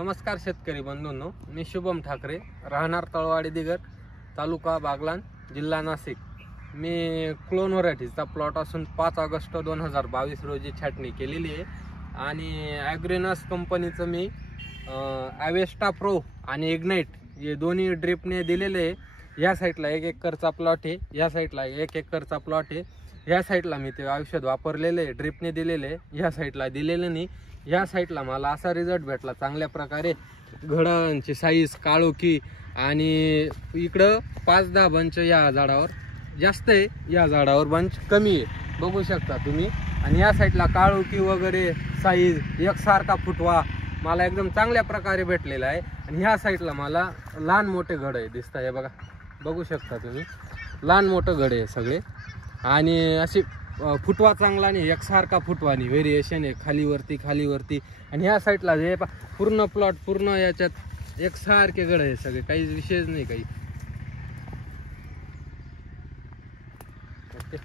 नमस्कार शेतकरी बंधूंनो, मी शुभम ठाकरे, राहणार तळवाडी दिगर, तालुका बागलाण, जिल्हा नाशिक। मी क्लोन व्हरायटीचा प्लॉट असून 5 ऑगस्ट 2022 रोजी छाटणी केलेली आहे आणि ॲग्रेनस कंपनीचं मी ॲवेस्टा प्रो आणि इग्नाइट हे दोन्ही ड्रिपने दिलेले आहे। या साईडला 1 एकरचा प्लॉट आहे, या साईडला 1 एकरचा प्लॉट आहे। या साईडला मी ते औषध वापरलेले आहे, ड्रिपने दिलेले आहे, या साईडला दिलेलं नाही। या साईडला मला असा रिझल्ट भेटला चांगल्या प्रकारे, घडांची साईज, काळोखी आणि इकडं 5-10 बंच या झाडावर जास्त आहे, या झाडावर बंच कमी आहे, बघू शकता तुम्ही। आणि या साईडला काळोखी वगैरे साईज एकसारखा फुटवा मला एकदम चांगल्या प्रकारे भेटलेला आहे। आणि ह्या साईडला मला लहान मोठे घड आहे दिसतात, हे बघा, बघू शकता तुम्ही, लहान मोठे घड आहे सगळे। आणि अशी फुटवा चांगला नाही, एकसारखा फुटवा नाही, व्हेरिएशन आहे खालीवरती खालीवरती। आणि ह्या साईडला जे पूर्ण प्लॉट पूर्ण याच्यात एकसारखे घड आहे सगळे, काही विशेष नाही काही। ओके।